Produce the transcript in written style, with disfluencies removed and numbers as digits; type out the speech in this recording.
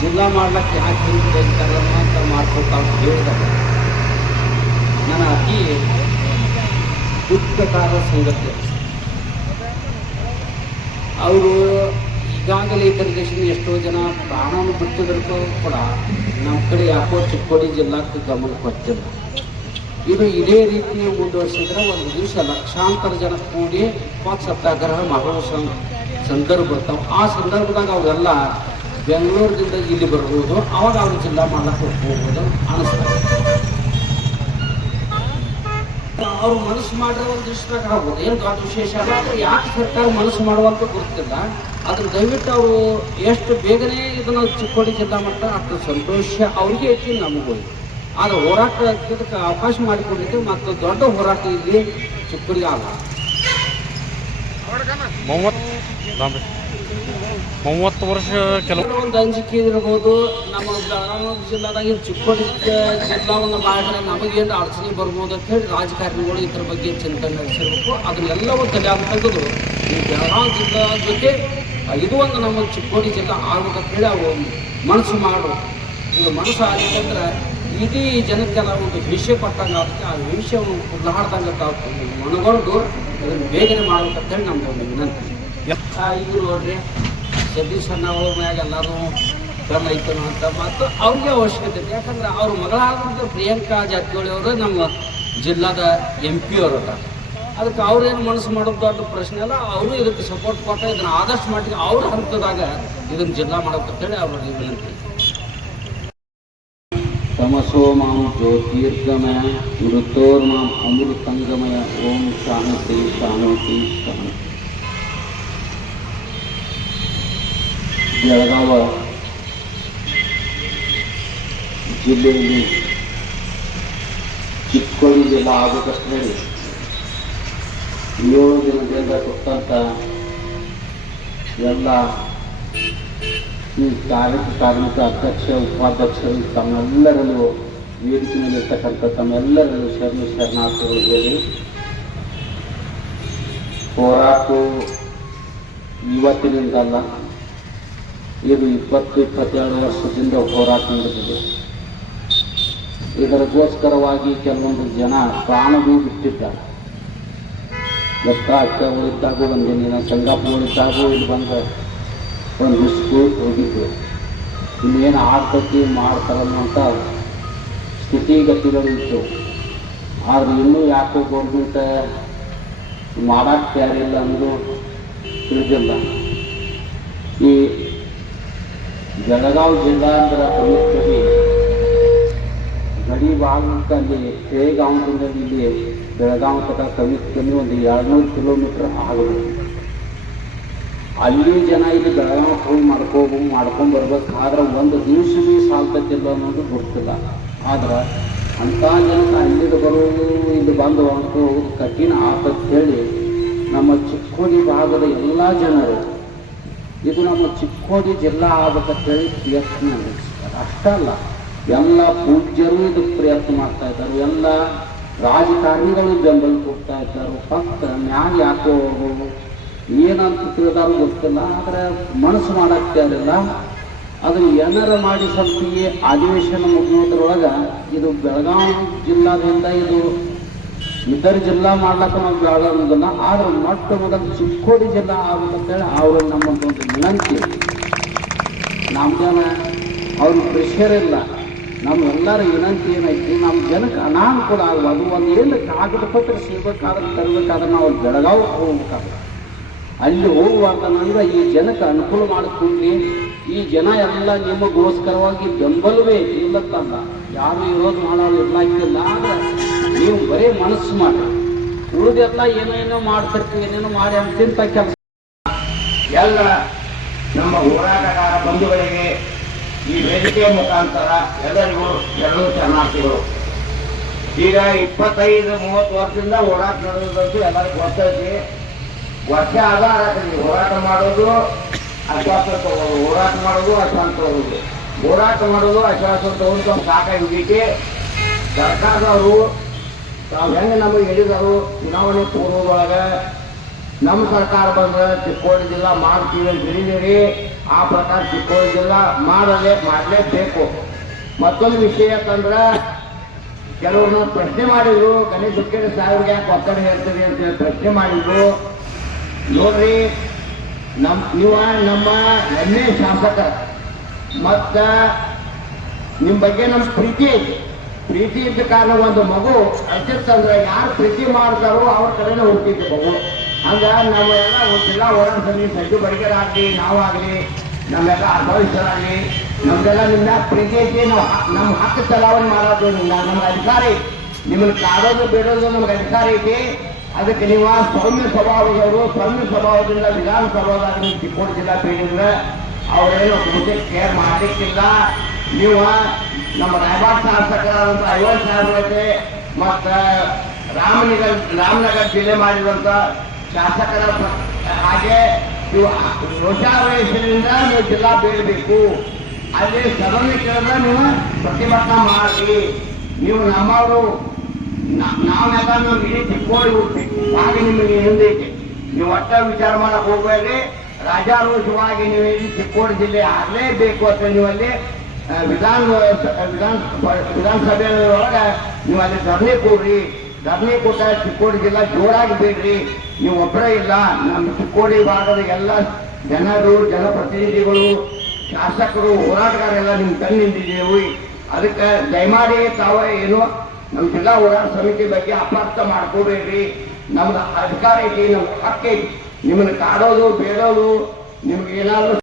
ಜಿಲ್ಲಾ ಮಾಡ್ಲಿಕ್ಕೆ ಯಾಕೆ ಹೇಳ್ತಾರೆ ಅಂತ ಮಾಡ್ಕೊತಾ ಹೇಳಿದಾಗ ನನ್ನ ಅತಿ ದುಃಖಕಾರ ಸಂಗತಿ. ಅವರು ಈಗಾಗಲೇ ಇತರ ದೇಶದ ಎಷ್ಟೋ ಜನ ಪ್ರಾಣವನ್ನು ಬಿಟ್ಟಿದ್ರು ಕೂಡ ನಮ್ಮ ಕಡೆ ಯಾಕೋ ಚಿಕ್ಕೋಡಿ ಜಿಲ್ಲಾಕ್ಕೆ ಗಮನ ಕೊಟ್ಟಿಲ್ಲ. ಇದು ಇದೇ ರೀತಿ ಮುಂದುವರಿಸಿದ್ರೆ ಒಂದು ದಿವಸ ಲಕ್ಷಾಂತರ ಜನ ಕೂಡಿ ಉಪವಾಸ ಸತ್ಯಾಗ್ರಹ ಮಾಡುವ ಸಂದರ್ಭ ಬರ್ತಾವೆ. ಆ ಸಂದರ್ಭದಾಗ ಅವರೆಲ್ಲ ಬೆಂಗಳೂರಿನಿಂದ ಇಲ್ಲಿ ಬರ್ಬೋದು, ಅವಾಗ ಅವ್ರು ಜಿಲ್ಲಾ ಮಾಡಕ್ಕೆ ಹೋಗ್ಬೋದು ಅನಿಸ್ತಾರೆ. ಅವ್ರು ಮನಸ್ಸು ಮಾಡಿದ್ರೆ ಒಂದು ದಿವಸದಾಗ ಆಗ್ಬೋದು, ಏನು ದೊಡ್ಡ ವಿಶೇಷ ಅಲ್ಲ. ಆದರೆ ಯಾಕೆ ಸರ್ಕಾರ ಮನಸ್ಸು ಮಾಡುವಂತ ಗೊತ್ತಿಲ್ಲ. ಅದ್ರ ದಯವಿಟ್ಟು ಅವರು ಎಷ್ಟು ಬೇಗನೆ ಇದನ್ನು ಚಿಕ್ಕೋಡಿ ಜಿಲ್ಲಾ ಮಾಡ್ತಾರೆ ಅಷ್ಟು ಸಂತೋಷ ಅವ್ರಿಗೆ ಐತಿ, ನಮಗೂ. ಆದರೆ ಹೋರಾಟ ಇದಕ್ಕೆ ಅವಕಾಶ ಮಾಡಿಕೊಂಡಿದ್ದು ಮತ್ತು ದೊಡ್ಡ ಹೋರಾಟ ಇಲ್ಲಿ ಚಿಕ್ಕೋಡಿಗೆ ಆಗ 30 ವರ್ಷ ಒಂದು ಅಂಜಿಕೆ ಇರ್ಬೋದು. ನಮ್ಮ ಬೆಳಗಾವಿ ಜಿಲ್ಲಾದಾಗ ಚಿಕ್ಕೋಡಿ ಜಿಲ್ಲಾವನ್ನು ಮಾಡಿದ್ರೆ ನಮಗೇನು ಅಡಚಣೆ ಬರ್ಬೋದು ಅಂತ ಹೇಳಿ ರಾಜಕಾರಣಿಗಳು ಇದ್ರ ಬಗ್ಗೆ ಚಿಂತನೆ ನಡೆಸಿರ್ಬೇಕು. ಅದನ್ನೆಲ್ಲವೂ ತಲೆಯಾಗಿ ತೆಗೆದು ಈ ಬೆಳಗಾವಿ ಜಿಲ್ಲಾ ಜೊತೆ ಇದು ಒಂದು ನಮ್ಮ ಚಿಕ್ಕೋಡಿ ಜಿಲ್ಲಾ ಆಗ್ಬೇಕಂತ ಹೇಳಿ ಅವು ಮನಸ್ಸು ಮಾಡು. ಇದು ಮನಸ್ಸು ಆಗಿತ್ತಂದ್ರೆ ಇಡೀ ಜನಕ್ಕೆಲ್ಲ ಒಂದು ವಿಷಯ ಕೊಟ್ಟಂಗೆ ಆಗುತ್ತೆ. ಆ ವಿಷಯವನ್ನು ಕುಲ್ಲಾಡ್ದಂಗೆ ಮನಗೊಂಡು ಅದನ್ನು ಬೇಗನೆ ಮಾಡ್ಬೇಕಂತ ಹೇಳಿ ನಮ್ದು ಒಂದು ವಿನಂತಿ. ಈಗ ನೋಡ್ರಿ ಜಗದೀಶ್ ಅಣ್ಣ ಅವ್ರ ಮ್ಯಾಗ ಎಲ್ಲರೂ ಕ್ರಮ ಐತನು ಅಂತ ಮತ್ತು ಅವ್ರಿಗೆ ಅವಶ್ಯಕತೆ ಇದೆ. ಯಾಕಂದ್ರೆ ಅವ್ರ ಮಗಳಾದಂಥ ಪ್ರಿಯಾಂಕಾ ಜಾರಕಿಹೊಳಿ ಅವರು ನಮ್ಮ ಜಿಲ್ಲಾದ MP ಅವರಲ್ಲ. ಅದಕ್ಕೆ ಅವ್ರೇನು ಮನಸ್ಸು ಮಾಡೋದು ದೊಡ್ಡ ಪ್ರಶ್ನೆ ಅಲ್ಲ. ಅವರು ಇದಕ್ಕೆ ಸಪೋರ್ಟ್ ಕೊಟ್ಟ ಇದನ್ನು ಆದಷ್ಟು ಮಟ್ಟಿಗೆ ಅವ್ರ ಹಂತದಾಗ ಇದನ್ನು ಜಿಲ್ಲಾ ಮಾಡೋಕ್ಕಂತೇಳಿ ಅವ್ರಿಗೆ ವಿನಂತಿ. ತಮಸೋ ಮಾಂ ಜ್ಯೋತಿರ್ಗಮಯ ಮೃತೋರ್ಮಾಂ ಅಮೃತಂಗಮಯ ಓಂ ಶಾಂತಿ ಶಾಂತಿ ಶಾಂತಿ. ಬೆಳಗಾವಿ ಜಿಲ್ಲೆಯಲ್ಲಿ ಚಿಕ್ಕೋಡಿ ಜಿಲ್ಲಾ ಆಗಬೇಕಷ್ಟು ಹೇಳಿ 7 ದಿನದಿಂದ ಕೊಟ್ಟಂತ ಎಲ್ಲ ಈ ಕಾರ್ಮಿಕ ಅಧ್ಯಕ್ಷ ಉಪಾಧ್ಯಕ್ಷರು ತಮ್ಮೆಲ್ಲರಲ್ಲೂ ವೇದಿಕೆ ಮೇಲೆ ಇರ್ತಕ್ಕಂಥ ತಮ್ಮೆಲ್ಲರಲ್ಲೂ ಶರಣಾರ್ಥಿಗಳು ಹೇಳಿ ಹೋರಾಟ ಇವತ್ತಿನಿಂದಲ್ಲ, ಇದು 20-22 ವರ್ಷದಿಂದ ಹೋರಾಟ ನಡೆದಿದೆ. ಇದಕ್ಕೋಸ್ಕರವಾಗಿ ಕೆಲವೊಂದು ಜನ ಪ್ರಾಣವೂ ಬಿಟ್ಟಿದ್ದಾರೆ. ದತ್ತಾತ್ರೇಯಗಳಿದ್ದಾಗೂ ಬಂದಿನಿ, ಸಂಗಾಪುರಗಳಿದ್ದಾಗೂ ಇಲ್ಲಿ ಬಂದು ಒಂದು ಸ್ಕೂಲ್ ಹೋಗಿದ್ದು. ಇನ್ನೇನು ಆಡ್ತತಿ ಮಾಡ್ತಾರನ್ನೋಂಥ ಸ್ಥಿತಿಗತಿಗಳು ಇತ್ತು. ಆದರೆ ಇನ್ನೂ ಯಾಕೋ ಗೌರ್ಮೆಂಟ್ ಮಾಡಕ್ಕೆ ತಯಾರಿಲ್ಲ ಅನ್ನೋದು ತಿಳಿದಿಲ್ಲ. ಈ ಬೆಳಗಾವಿ ಜಿಲ್ಲಾ ಅಂದ್ರೆ ಕಮಿಟಿ ಗಡಿ ಭಾಗದಲ್ಲಿ ಹೇಗಾಂವದಿಂದ ಇಲ್ಲಿ ಬೆಳಗಾವಿ ತನಕ ಕಮ್ಮಿ ಒಂದು 200 ಕಿಲೋಮೀಟರ್ ಆಗಬೇಕು. ಅಲ್ಲಿ ಜನ ಇಲ್ಲಿ ಬೆಳಗಾವಿ ಹೋಗಿ ಮಾಡ್ಕೊಂಡು ಬರ್ಬೇಕಾದ್ರೆ ಒಂದು ದಿವಸ ಭೀ ಸಾಲ್ತಕ್ಕಿಲ್ಲ ಅನ್ನೋದು ಗೊತ್ತಿಲ್ಲ. ಆದ್ರೆ ಅಂಥ ಜನಕ್ಕೆ ಅಲ್ಲಿಗೆ ಬರೋದು ಇಲ್ಲಿ ಬಂದು ಅಂತ ಹೋಗೋದು ಕಠಿಣ ಆತಂತ ಹೇಳಿ ನಮ್ಮ ಚಿಕ್ಕೋಡಿ ಭಾಗದ ಎಲ್ಲ ಜನರು ಇದು ನಮ್ಮ ಚಿಕ್ಕೋಡಿ ಜಿಲ್ಲಾ ಆಗ್ಬೇಕಂತೇಳಿ ಪ್ರಯತ್ನ ನಡೆಸ್ತಾರೆ. ಅಷ್ಟಲ್ಲ, ಎಲ್ಲ ಪೂಜ್ಯರು ಇದಕ್ಕೆ ಪ್ರಯತ್ನ ಮಾಡ್ತಾ ಇದ್ದಾರೆ, ಎಲ್ಲ ರಾಜಕಾರಣಿಗಳು ಬೆಂಬಲ ಕೊಡ್ತಾ ಇದ್ದಾರೆ. ಫಕ್ತ ಮ್ಯಾಗ ಯಾಕೋ ಏನಂತ ತಿಳಿದಾರು ಗೊತ್ತಿಲ್ಲ. ಆದರೆ ಮನಸ್ಸು ಮಾಡಕ್ಕೆ ಯಾರಿಲ್ಲ. ಅದನ್ನು ಏನಾರ ಮಾಡಿ ಸ್ವಲ್ಪ ಈ ಅಧಿವೇಶನ ಮುಗಿಯೋದ್ರೊಳಗೆ ಇದು ಬೆಳಗಾವಿ ಜಿಲ್ಲಾದಿಂದ ಇದು ಇತರ ಜಿಲ್ಲಾ ಮಾಡ್ಲಿಕ್ಕೆ ನಾವು ಬೇಡ ಅನ್ನೋದನ್ನ. ಆದ್ರೆ ಮೊಟ್ಟ ಮೊದಲು ಚಿಕ್ಕೋಡಿ ಜಿಲ್ಲಾ ಆಗ್ಬೇಕಂತೇಳಿ ಅವರು ನಮ್ಮೊಂದು ವಿನಂತಿ. ನಮ್ದೇನ ಅವ್ರಿಗೆ ಪ್ರೆಷರ್ ಇಲ್ಲ. ನಮ್ಮೆಲ್ಲರ ವಿನಂತಿ ಏನೈತಿ, ನಮ್ಮ ಜನಕ್ಕೆ ಅನಾನುಕೂಲ ಆಗಬಾರ್ದು. ಒಂದು ಏನು ಕಾಗದ ಪತ್ರ ಸಿಗಬೇಕಾದ್ರೆ ತರಬೇಕಾದ್ರೆ ನಾವು ಬೆಳಗಾವಿಗೆ ಹೋಗ್ಬೇಕಾದ್ರೆ ಅಲ್ಲಿ ಹೋಗುವಾರ್ದಂದ್ರೆ ಈ ಜನಕ್ಕೆ ಅನುಕೂಲ ಮಾಡಿಕೊಡ್ಲಿ. ಈ ಜನ ಎಲ್ಲ ನಿಮಗೋಸ್ಕರವಾಗಿ ಬೆಂಬಲವೇ ಇಲ್ಲತ್ತಲ್ಲ, ಯಾರು ವಿರೋಧ ಮಾಡೋದು ಇರ್ಲಾಕಿಲ್ಲ. ಆದರೆ ನೀವು ಬರೀ ಮನಸ್ಸು ಮಾಡಿ ಉಳಿದೆಲ್ಲ ಏನೇನೋ ಮಾಡ್ತಿರ್ತೀವಿ, ಏನೇನೋ ಮಾಡಿ ಅಂತಿಂತ ಕೆಲಸ. ಎಲ್ಲ ನಮ್ಮ ಹೋರಾಟಗಾರ ಬಂಧುಗಳಿಗೆ ಈ ವೇದಿಕೆಯ ಮುಖಾಂತರ ಎಲ್ಲರಿಗೂ ಶರಣಾರ್ಥಿಗಳು. ಈಗ 25-30 ವರ್ಷದಿಂದ ಹೋರಾಟ ನಡೆದಂತೂ ಎಲ್ಲರಿಗೂ ಗೊತ್ತೈತಿ. ವರ್ಷ ಆಧಾರ ಹೋರಾಟ ಮಾಡೋದು ಅಶ್ವಾಸ ತಗೋದು, ಹೋರಾಟ ಮಾಡೋದು ಅಶ್ವಾಸ ತಗೋದು, ಹೋರಾಟ ಮಾಡೋದು ಅಶ್ವಾಸ ತಗೊಂಡು ತಮ್ಮ ಸಾಕಾಗಿ ಹೋಗಿಕ್ಕೆ ಸರ್ಕಾರದವರು ತಾವು ಹೆಂಗೆ ನಮಗೆ ಹೇಳಿದರು. ಚುನಾವಣೆ ಪೂರ್ವದೊಳಗೆ ನಮ್ಮ ಸರ್ಕಾರ ಬಂದ್ರೆ ಚಿಕ್ಕೋಡಿ ಜಿಲ್ಲಾ ಮಾಡ್ತೀವಿ ಅಂತ ಹೇಳಿದಿರಿ. ಆ ಪ್ರಕಾರ ಚಿಕ್ಕೋಡಿ ಜಿಲ್ಲಾ ಮಾಡಲೇಬೇಕು. ಮತ್ತೊಂದು ವಿಷಯ ಅಂತಂದ್ರೆ ಕೆಲವ್ರನ್ನ ಪ್ರಶ್ನೆ ಮಾಡಿದ್ರು, ಗಣೇಶ್ ಹುಕ್ಕೇರಿ ಸಾಹೇಬ್ರಿಗೆ ಯಾಕೆ ಒತ್ತಡ ಹೇಳ್ತೀರಿ ಅಂತೇಳಿ ಪ್ರಶ್ನೆ ಮಾಡಿದ್ರು. ನೋಡ್ರಿ, ನೀವು ನಮ್ಮ ಹೆಮ್ಮೆ ಶಾಸಕ ಮತ್ತ ನಿಮ್ಮ ಬಗ್ಗೆ ನಮ್ಮ ಪ್ರೀತಿ ಐತಿ. ಪ್ರೀತಿ ಇದ್ದ ಕಾರಣ ಒಂದು ಮಗು ಅಷ್ಟಿತ್ತಂದ್ರೆ ಯಾರು ಪ್ರೀತಿ ಮಾಡ್ತಾರೋ ಅವ್ರ ಕಡೆನೇ ಹುಟ್ಟಿದ್ದು ಮಗು. ಹಂಗ ನಾವೆಲ್ಲ ಜಿಲ್ಲಾ ಹೋರಾಟ ಸಮಿತಿ ಸಜ್ಜು ಬಡಿಗೆರಾಗಲಿ, ನಾವಾಗಲಿ, ನಮ್ಮೆಲ್ಲ ಅನುಭವಿಸರಾಗಲಿ, ನಮ್ದೆಲ್ಲ ನಿಮ್ಮ ಪ್ರೀತಿ ಐತಿ. ನಾವು ನಮ್ಮ ಹಕ್ಕು ಚಲಾವಣೆ ಮಾಡೋದು ನಮ್ಗೆ ಅಧಿಕಾರ ಐತಿ. ನಿಮ್ಮನ್ನು ಕಾಡೋದು ಬಿಡೋದು ನಮ್ಗೆ ಅಧಿಕಾರ ಐತಿ. ಅದಕ್ಕೆ ನೀವು ಸೌಮ್ಯ ಸ್ವಭಾವದವರು, ಸೌಮ್ಯ ಸ್ವಭಾವದಿಂದ ವಿಧಾನಸಭಾದಾಗ ನೀವು ಚಿಕ್ಕೋಡಿ ಜಿಲ್ಲಾ ಪೀಡಿದ್ರೆ ಅವರೇನು ಬಹುತೇಕ ಕೇರ್ ಮಾಡಲಿಕ್ಕಿಲ್ಲ. ನೀವು ನಮ್ಮ ರಾಯಬಾಗ್ ಶಾಸಕರಾದಂಥ 50 ಸಾವಿರ ಐತೆ ಮತ್ತು ರಾಮನಗರ ಜಿಲ್ಲೆ ಮಾಡಿರುವಂಥ ಶಾಸಕರ ಹಾಗೆ ನೀವು ರೋಷಾವೇಶದಿಂದ ನೀವು ಜಿಲ್ಲಾ ಬೇಡಬೇಕು. ಅಲ್ಲಿ ಸದನ ಕೇಳಿದ್ರೆ ನೀವು ಪ್ರತಿಭಟನೆ ಮಾಡಿ. ನೀವು ನಮ್ಮವರು, ನಾವೆಲ್ಲ ನೀವು ಇಡೀ ಚಿಕ್ಕೋಡಿ ಹೋಗ್ಬೇಕು. ಹಾಗೆ ನಿಮಗೆ ಹಿಂದೈತೆ. ನೀವು ಒಟ್ಟ ವಿಚಾರ ಮಾಡಕ್ಕೆ ಹೋಗಬೇಡ್ರಿ. ರಾಜಾರೋಷವಾಗಿ ನೀವು ಇಡೀ ಚಿಕ್ಕೋಡಿ ಜಿಲ್ಲೆ ಆಗಲೇಬೇಕು ಅಂತ ನೀವಲ್ಲಿ ವಿಧಾನಸಭೆ ಒಳಗೆ ನೀವು ಅಲ್ಲಿ ಧರಣಿ ಕೊಡ್ರಿ. ಧರಣಿ ಕೊಟ್ಟ ಚಿಕ್ಕೋಡಿ ಜಿಲ್ಲಾ ಜೋರಾಗಿ ಬೇಡ್ರಿ. ನೀವು ಒಬ್ಬರೇ ಇಲ್ಲ, ನಮ್ಮ ಚಿಕ್ಕೋಡಿ ಭಾಗದ ಎಲ್ಲ ಜನರು, ಜನಪ್ರತಿನಿಧಿಗಳು, ಶಾಸಕರು, ಹೋರಾಟಗಾರೆಲ್ಲ ನಿಮ್ಮ ಕಣ್ಣು ನಿಂತಿದ್ದೇವೆ. ಅದಕ್ಕೆ ದಯಮಾಡಿ ತಾವ ಏನು ನಮ್ಮ ಜಿಲ್ಲಾ ಹೋರಾಟ ಸಮಿತಿ ಬಗ್ಗೆ ಅಪಾರ್ಥ ಮಾಡ್ಕೋಬೇಡ್ರಿ. ನಮ್ದು ಅಧಿಕಾರ ಐತಿ, ನಮ್ಗೆ ಹಕ್ಕೈತಿ. ನಿಮ್ಮನ್ನು ಕಾಡೋದು ಬೇಡೋದು ನಿಮ್ಗೆ ಏನಾದ್ರು